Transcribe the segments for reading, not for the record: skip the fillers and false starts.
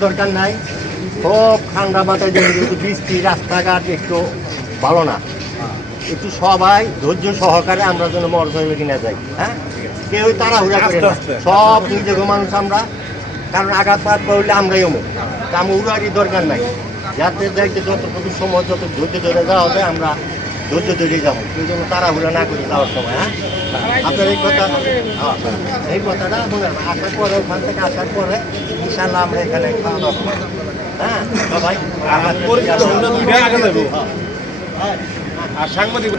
দরকার নাই, খুব ঠান্ডা মাথায় জন্য কিন্তু বৃষ্টি রাস্তাঘাট একটু ভালো না, একটু সবাই ধৈর্য সহকারে আমরা যেন মরজমে কিনা যাই। হ্যাঁ, কেউ তাড়াহুড়া করে না, সব নিজেকে মানুষ আমরা, কারণ আঘাতপাত করলে আমরাই অমুক, উড়ারই দরকার নাই। যাতে যাইতে যতটুকু সময় যত ধৈর্য ধরে যাওয়া হবে আমরা ধৈর্য ধরে যাবো, কেউ যেন তাড়াহুড়া না করে যাওয়ার সময়। হ্যাঁ, আপনার এই কথা, এই কথাটা মনে হয় আসার পরে, ওখান থেকে আসার পরে ইনশাল্লাহ আমরা এখানে খাওয়া দাওয়া করবো। হ্যাঁ সবাই আর সাংবাদিক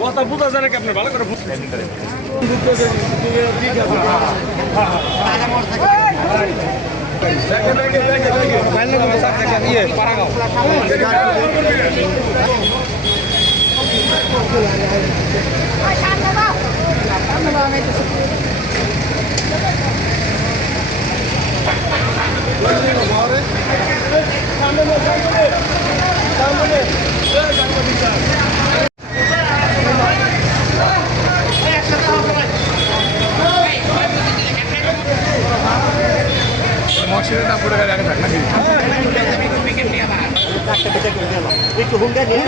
কথা বুঝা যায় নাকি আপনার ভালো করে মশিনা পড়ে গেলে আগে থাক নাকি একটু হুন্ডা নিয়ে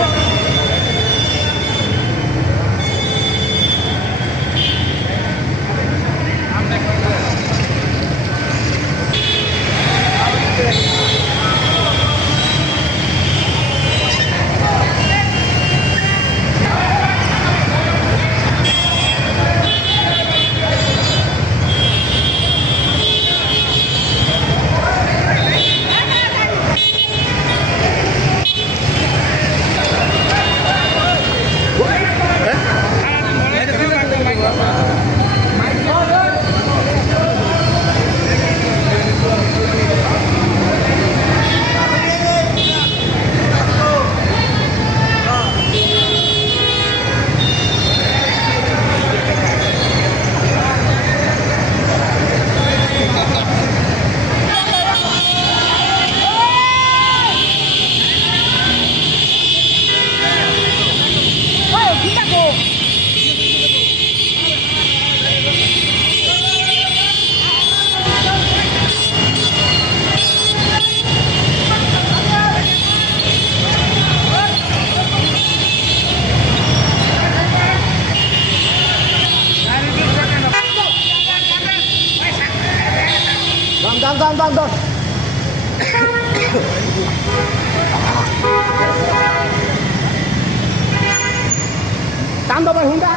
দাম দাম হুন্ডা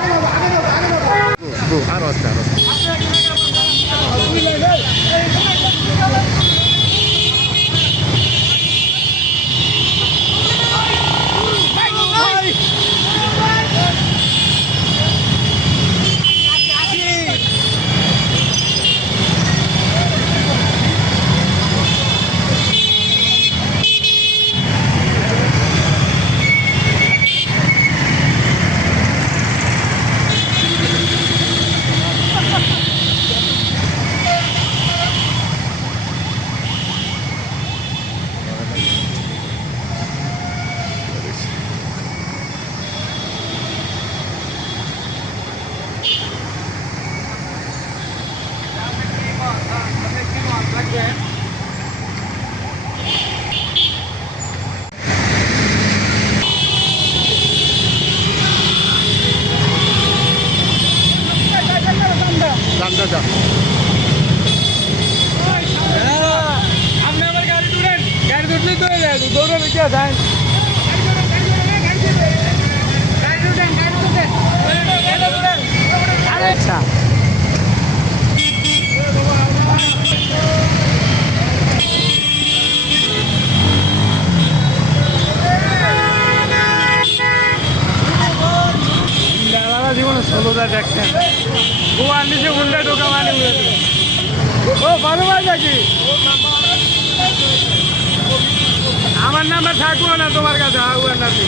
আরো আছে আপনি আমার গাড়ি তুলেন, গাড়ি তুললেই তো হয়ে যায়, দৌড়ানো কি আছে? আচ্ছা জীবনে ষোলোটা দেখছেন গোয়ার নিচে উল্টে ঢোকা মানে উড়ে দিল। ও ভালো ভাই নাকি আমার নাম্বার থাকবো না তোমার কাছে আগুয়ার নাকি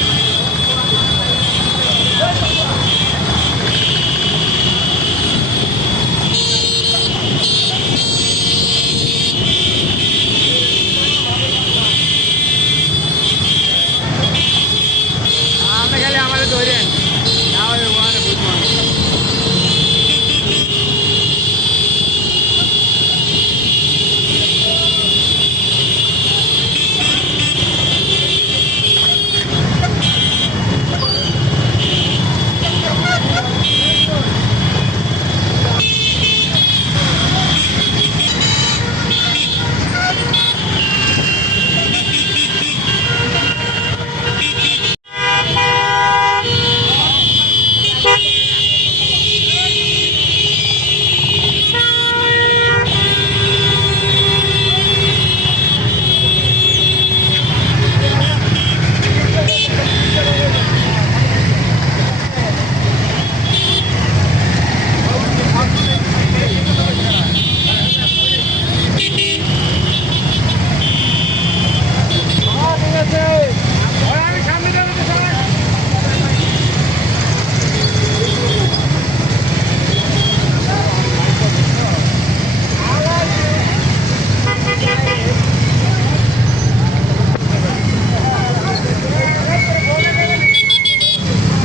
আপনি খালি আমাদের ধরেন তাহলে ওখানে বুঝবো না। আমি সামনে যাবো তো সবাই।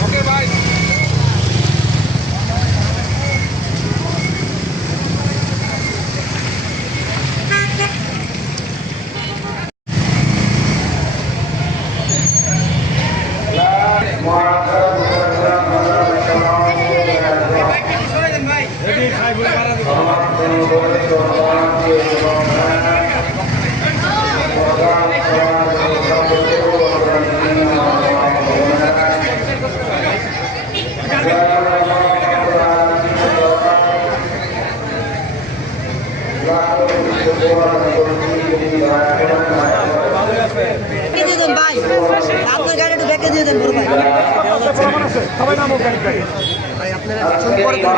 ওকে ভাই ব্যাকে দিয়ে দেন ভাই, আপনার গাড়ি একটু ব্যাকে দিয়ে দেন বড় ভাই। সবাই নামো গাড়ি গাড়ি ভাই আপনারা পিছন করে দেন।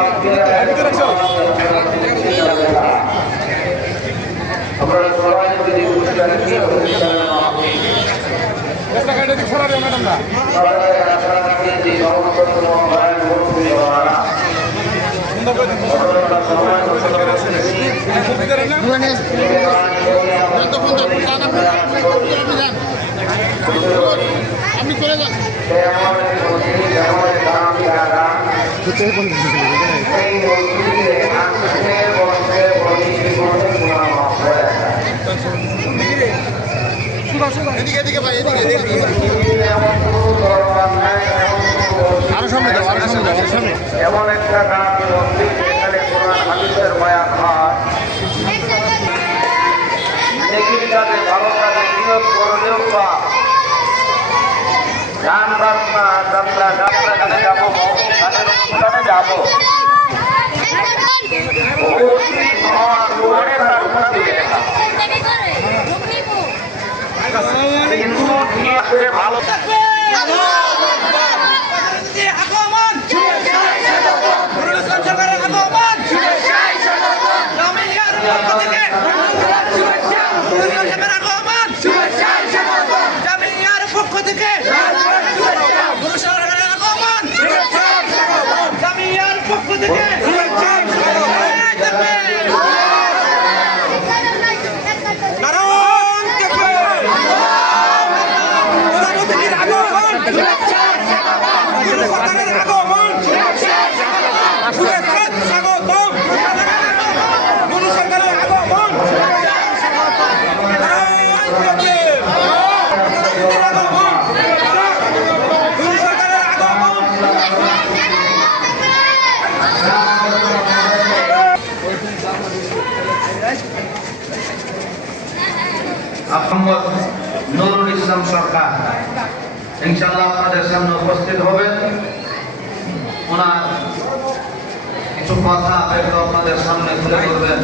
রাস্তাঘাটে দিক সরাবে ম্যাডাম না সুন্দর করে আপনি চলে যান এদিকে এদিকে ভাই এদিকে আরো সামনে দাও আরো সামনে দাও সামনে এমন একটা গান যেখানে কোরআন হাদিসের মায়া খান নেকির কাজে ভালো কাজে নিয়োগ করলেও বা গান বাজনা যাত্রা গানে যাবো গানের অনুষ্ঠানে যাবো ভালো মোহাম্মদ নুরুল ইসলাম সরকার ইনশাআল্লাহ আপনাদের সামনে উপস্থিত হবেন। ওনার কিছু কথা হয়তো আপনাদের সামনে তুলে ধরবেন।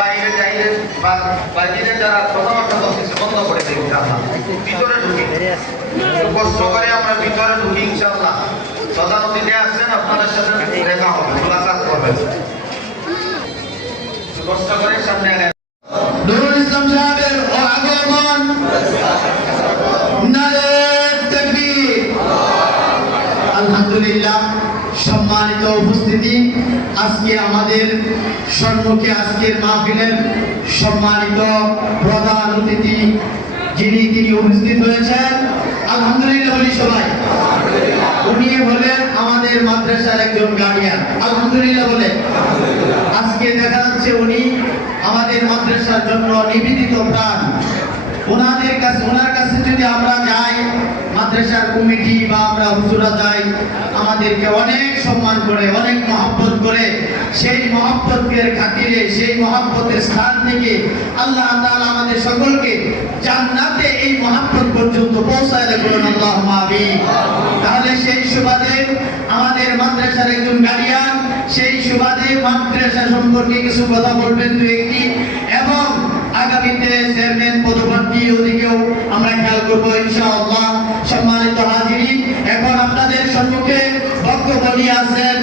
বাইরে যাইলে বা বাইরে যারা প্রথম বন্ধ করে দেয় ভিতরে ঢুকে একটু কষ্ট করে আমরা ভিতরে ঢুকি ইনশাআল্লাহ। প্রধান অতিথি আসছেন, আপনাদের সাথে দেখা হবে, মোলাকাত করবেন। একটু কষ্ট করে সামনে আগে নুরুল ইসলাম সাহেবের আগমন। নারে তাকবীর। আলহামদুলিল্লাহ, সম্মানিত উপস্থিতি, আজকে আমাদের সম্মুখে আজকের মাহফিলের সম্মানিত প্রধান অতিথি তিনি উপস্থিত হয়েছেন। আলহামদুলিল্লাহ বলি সবাই। উনি হলেন আমাদের মাদ্রাসার একজন গার্ডিয়ান। আলহামদুলিল্লাহ বলে। আজকে দেখা যাচ্ছে উনি আমাদের মাদ্রাসার জন্য নিবেদিত প্রাণ। ওনার কাছে যদি আমরা যাই, মাদ্রাসার কমিটি বা আমরা হুজুরা যাই, আমাদেরকে অনেক সম্মান করে, অনেক মহব্বত করে, সেই মহব্বতের খাতিরে, সেই মহব্বতের স্থান থেকে আল্লাহ তাআলা আমাদের সকলকে জান্নাতে এই মহব্বত পর্যন্ত পৌঁছায় দেবেন। আল্লাহুম্মা আমিন। তাহলে সেই সুবাদে আমাদের মাদ্রাসার একজন গার্ডিয়ান, সেই সুবাদে মাদ্রাসা সম্পর্কে কিছু কথা বলবেন দু একটি, এবং আগামীতে চেয়ারম্যান পদপ্রার্থী ওদিকেও আমরা খেয়াল করবো ইনশাআল্লাহ। সম্মানিত হাজিরিন, এখন আপনাদের সম্মুখে বক্তব্য নিয়ে আছেন